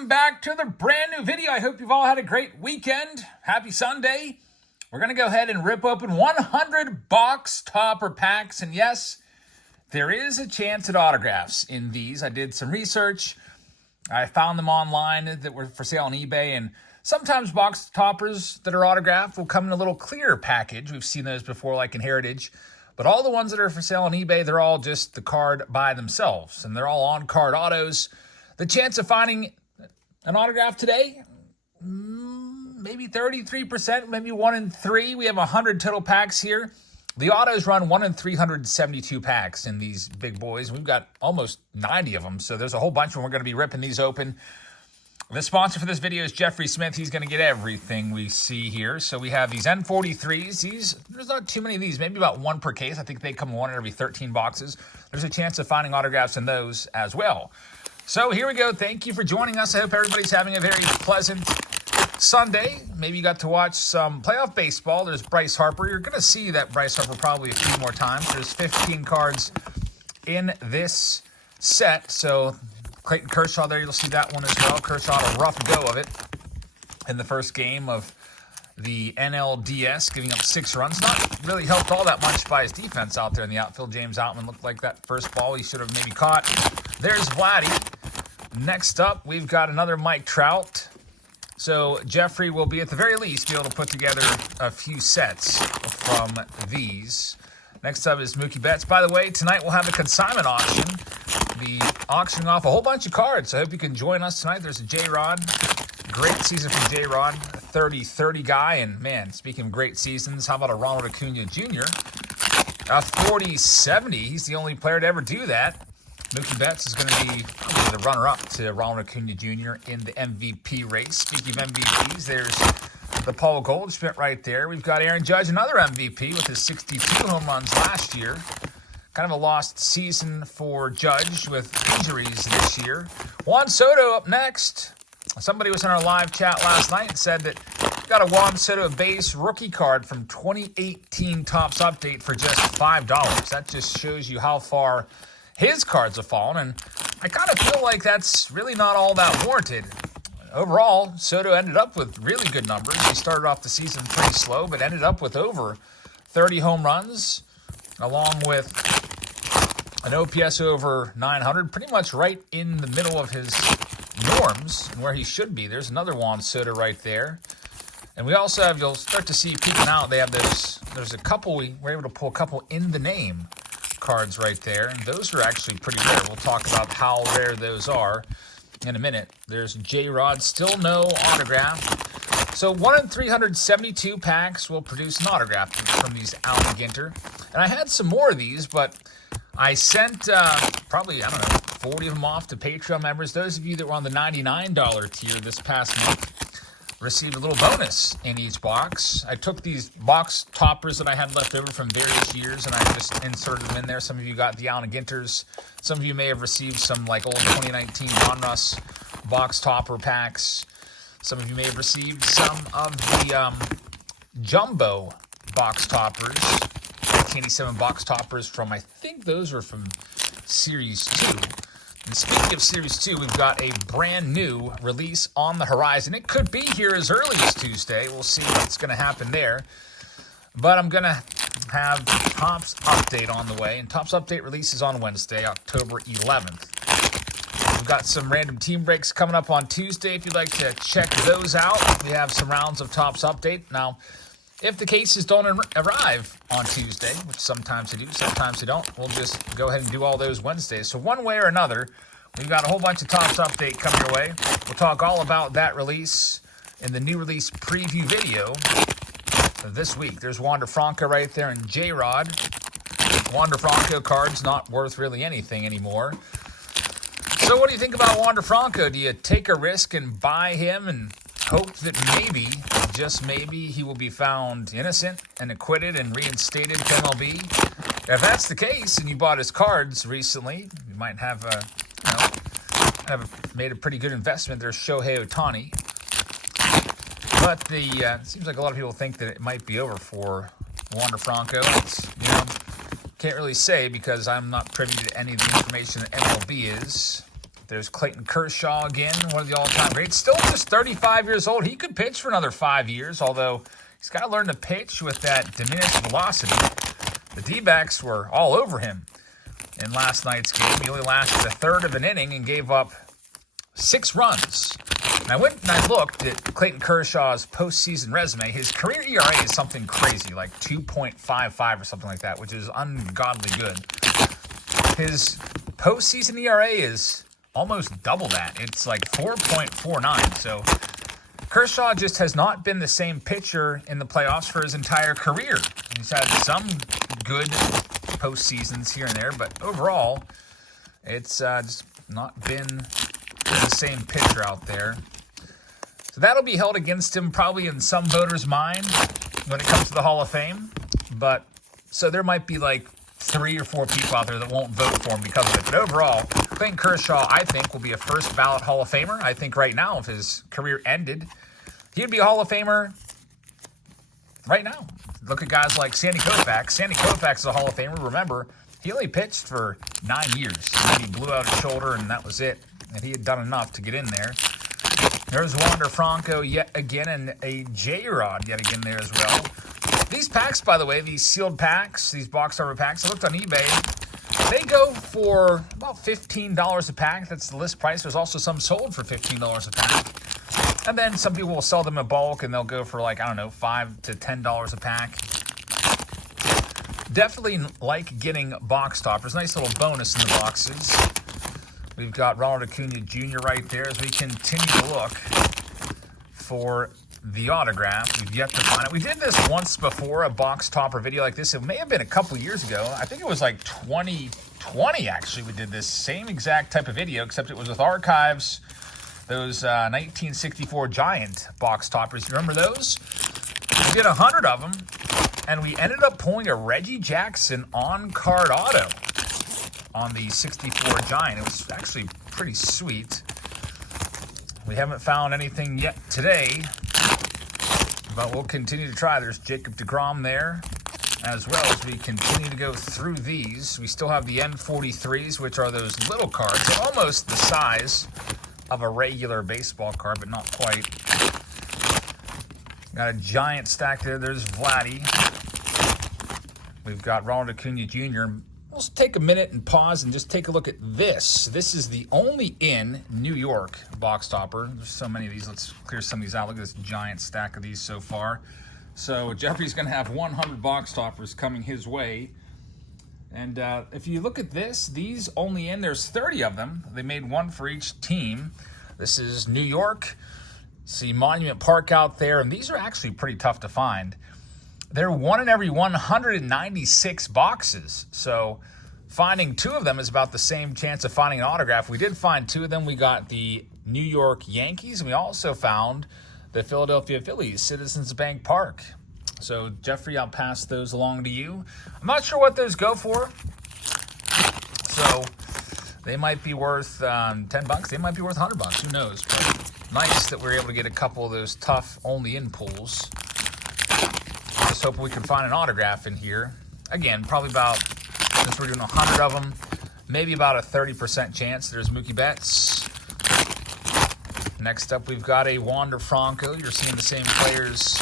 Welcome back to the brand new video. I hope you've all had a great weekend. Happy Sunday. We're going to go ahead and rip open 100 box topper packs. And yes, there is a chance at autographs in these. I did some research. I found them online that were for sale on eBay. And sometimes box toppers that are autographed will come in a little clear package. We've seen those before, like in Heritage. But all the ones that are for sale on eBay, they're all just the card by themselves. And they're all on-card autos. The chance of finding an autograph today, maybe 33%, maybe 1 in 3. We have 100 total packs here. The autos run 1 in 372 packs in these big boys. We've got almost 90 of them, so there's a whole bunch of them. We're going to be ripping these open. The sponsor for this video is Jeffrey Smith. He's going to get everything we see here. So we have these N43s. There's not too many of these, maybe about 1 per case. I think they come in 1 in every 13 boxes. There's a chance of finding autographs in those as well. So here we go. Thank you for joining us. I hope everybody's having a very pleasant Sunday. Maybe you got to watch some playoff baseball. There's Bryce Harper. You're going to see that Bryce Harper probably a few more times. There's 15 cards in this set. So Clayton Kershaw there, you'll see that one as well. Kershaw had a rough go of it in the first game of the NLDS, giving up 6 runs. Not really helped all that much by his defense out there in the outfield. James Outman looked like that first ball he should have maybe caught. There's Vladdy. Next up, we've got another Mike Trout. So Jeffrey will be, at the very least, be able to put together a few sets from these. Next up is Mookie Betts. By the way, tonight we'll have a consignment auction. Be auctioning off a whole bunch of cards. I hope you can join us tonight. There's a J-Rod. Great season from J-Rod. A 30-30 guy. And, man, speaking of great seasons, how about a Ronald Acuna Jr.? A 40-70. He's the only player to ever do that. Mookie Betts is going to be the runner-up to Ronald Acuna Jr. in the MVP race. Speaking of MVPs, there's the Paul Goldschmidt right there. We've got Aaron Judge, another MVP with his 62 home runs last year. Kind of a lost season for Judge with injuries this year. Juan Soto up next. Somebody was in our live chat last night and said that got a Juan Soto base rookie card from 2018 Topps Update for just $5. That just shows you how far his cards have fallen, and I kind of feel like that's really not all that warranted. Overall, Soto ended up with really good numbers. He started off the season pretty slow, but ended up with over 30 home runs, along with an OPS over 900, pretty much right in the middle of his norms and where he should be. There's another Juan Soto right there. And we also have, you'll start to see peeking out, they have there's a couple, we were able to pull a couple in the name cards right there, and those are actually pretty rare. We'll talk about how rare those are in a minute. There's J-Rod, still no autograph. So 1 in 372 packs will produce an autograph from these Alan Ginter. And I had some more of these, but I sent probably, 40 of them off to Patreon members. Those of you that were on the $99 tier this past month received a little bonus in each box. I took these box toppers that I had left over from various years, and I just inserted them in there. Some of you got the Allen Ginters. Some of you may have received some like old 2019 Donruss box topper packs. Some of you may have received some of the jumbo box toppers, 1987 box toppers from, I think those were from Series 2. And speaking of Series 2, we've got a brand new release on the horizon. It could be here as early as Tuesday. We'll see what's going to happen there. But I'm going to have Topps Update on the way. And Topps Update releases on Wednesday, October 11th. We've got some random team breaks coming up on Tuesday. If you'd like to check those out, we have some rounds of Topps Update. Now, if the cases don't arrive on Tuesday, which sometimes they do, sometimes they don't, we'll just go ahead and do all those Wednesdays. So one way or another, we've got a whole bunch of Topps Update coming your way. We'll talk all about that release in the new release preview video this week. There's Wander Franco right there and J-Rod. Wander Franco card's not worth really anything anymore. So what do you think about Wander Franco? Do you take a risk and buy him and hope that maybe, just maybe, he will be found innocent and acquitted and reinstated to MLB? If that's the case, and you bought his cards recently, you might have made a pretty good investment. There's Shohei Ohtani. But it seems like a lot of people think that it might be over for Wander Franco. It's, can't really say because I'm not privy to any of the information that MLB is. There's Clayton Kershaw again, one of the all-time greats. Still just 35 years old. He could pitch for another 5 years, although he's got to learn to pitch with that diminished velocity. The D-backs were all over him in last night's game. He only lasted a third of an inning and gave up 6 runs. And I went and I looked at Clayton Kershaw's postseason resume. His career ERA is something crazy, like 2.55 or something like that, which is ungodly good. His postseason ERA is almost double that. It's like 4.49. So Kershaw just has not been the same pitcher in the playoffs for his entire career. He's had some good postseasons here and there, but overall, it's just not been the same pitcher out there. So that'll be held against him probably in some voters' mind when it comes to the Hall of Fame. But so there might be like 3 or 4 people out there that won't vote for him because of it. But overall, Clayton Kershaw, I think, will be a first ballot Hall of Famer. I think right now, if his career ended, he would be a Hall of Famer right now. Look at guys like Sandy Koufax. Sandy Koufax is a Hall of Famer. Remember, he only pitched for 9 years. And then he blew out his shoulder, and that was it. And he had done enough to get in there. There's Wander Franco yet again, and a J-Rod yet again there as well. These packs, by the way, these sealed packs, these box starter packs, I looked on eBay. They go for about $15 a pack. That's the list price. There's also some sold for $15 a pack. And then some people will sell them in bulk, and they'll go for like, I don't know, $5 to $10 a pack. Definitely like getting box toppers. Nice little bonus in the boxes. We've got Ronald Acuna Jr. right there as we continue to look for the autograph. We've yet to find it. We did this once before, a box topper video like this. It may have been a couple years ago. I think it was like 2020, actually, we did this same exact type of video, except it was with archives, those 1964 Giant box toppers. You remember those? We did 100 of them, and we ended up pulling a Reggie Jackson on-card auto on the 64 Giant. It was actually pretty sweet. We haven't found anything yet today, but we'll continue to try. There's Jacob deGrom there, as well as we continue to go through these. We still have the N43s, which are those little cards. They're almost the size of a regular baseball card, but not quite. Got a Giant stack there. There's Vladdy. We've got Ronald Acuna Jr. Let's take a minute and pause and just take a look at this. This is the only in New York box topper. There's so many of these. Let's clear some of these out. Look at this giant stack of these so far. So Jeffrey's going to have 100 box toppers coming his way. And if you look at this, these only in, there's 30 of them. They made one for each team. This is New York. See Monument Park out there. And these are actually pretty tough to find. They're 1 in every 196 boxes. So finding 2 of them is about the same chance of finding an autograph. We did find 2 of them. We got the New York Yankees, and we also found the Philadelphia Phillies, Citizens Bank Park. So, Jeffrey, I'll pass those along to you. I'm not sure what those go for. So, they might be worth $10. They might be worth $100. Who knows? But nice that we're able to get a couple of those tough only-in pulls. Just hoping we can find an autograph in here. Again, probably about, since we're doing 100 of them, maybe about a 30% chance. There's Mookie Betts. Next up, we've got a Wander Franco. You're seeing the same players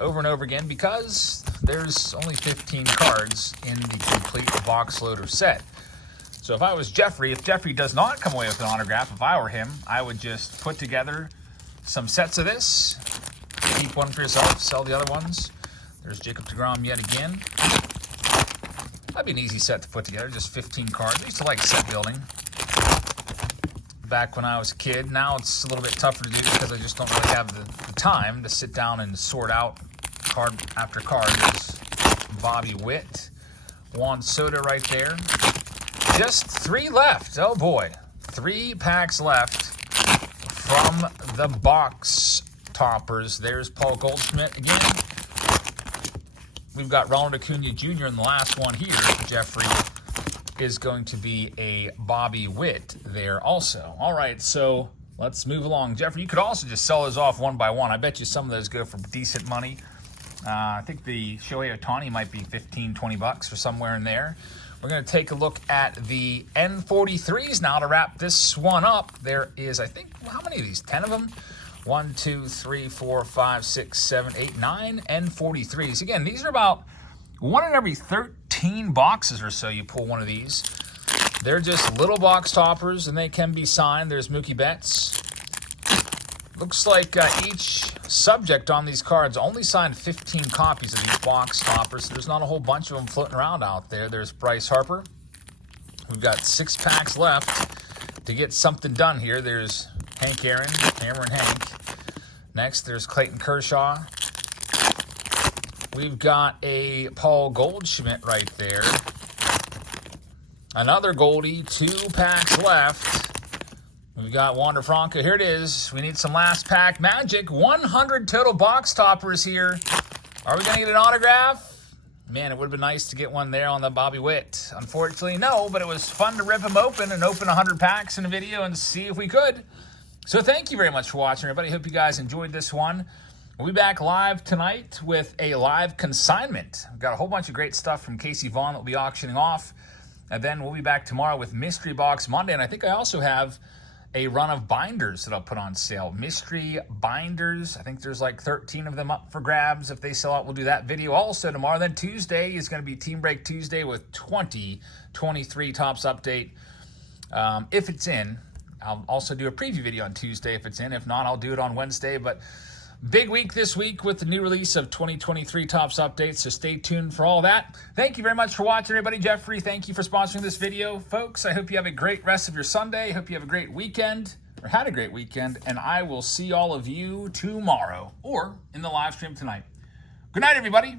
over and over again because there's only 15 cards in the complete Boxloader set. So if I was Jeffrey, if Jeffrey does not come away with an autograph, if I were him, I would just put together some sets of this, keep one for yourself, sell the other ones. There's Jacob deGrom yet again. That'd be an easy set to put together, just 15 cards. I used to like set building back when I was a kid. Now it's a little bit tougher to do because I just don't really have the time to sit down and sort out card after card. There's Bobby Witt, Juan Soto right there. Just 3 left. Oh boy, 3 packs left from the box toppers. There's Paul Goldschmidt again. We've got Ronald Acuna Jr. in the last one here. Jeffrey is going to be a Bobby Witt there also. All right, so let's move along. Jeffrey, you could also just sell those off one by one. I bet you some of those go for decent money. I think the Shohei Ohtani might be $15, $20 or somewhere in there. We're going to take a look at the N43s now to wrap this one up. There is, I think, how many of these? 10 of them? 1, 2, 3, 4, 5, 6, 7, 8, 9 N43s. Again, these are about 1 in every 13 boxes or so you pull one of these. They're just little box toppers, and they can be signed. There's Mookie Betts. Looks like each subject on these cards only signed 15 copies of these box toppers, so there's not a whole bunch of them floating around out there. There's Bryce Harper. We've got 6 packs left to get something done here. There's Hank Aaron, Hammer and Hank. Next, there's Clayton Kershaw. We've got a Paul Goldschmidt right there. Another Goldie, 2 packs left. We've got Wander Franco. Here it is. We need some last pack magic. 100 total box toppers here. Are we going to get an autograph? Man, it would have been nice to get one there on the Bobby Witt. Unfortunately, no, but it was fun to rip them open and open 100 packs in a video and see if we could. So thank you very much for watching, everybody. Hope you guys enjoyed this one. We'll be back live tonight with a live consignment. We've got a whole bunch of great stuff from Casey Vaughn that we'll be auctioning off. And then we'll be back tomorrow with Mystery Box Monday. And I think I also have a run of binders that I'll put on sale. Mystery binders. I think there's like 13 of them up for grabs. If they sell out, we'll do that video also tomorrow. Then Tuesday is going to be Team Break Tuesday with 2023 Topps Update. If it's in, I'll also do a preview video on Tuesday if it's in. If not, I'll do it on Wednesday. But big week this week with the new release of 2023 Topps Updates, so stay tuned for all that. Thank you very much for watching, everybody. Jeffrey, thank you for sponsoring this video. Folks, I hope you have a great rest of your Sunday. I hope you have a great weekend, or had a great weekend, and I will see all of you tomorrow, or in the live stream tonight. Good night, everybody.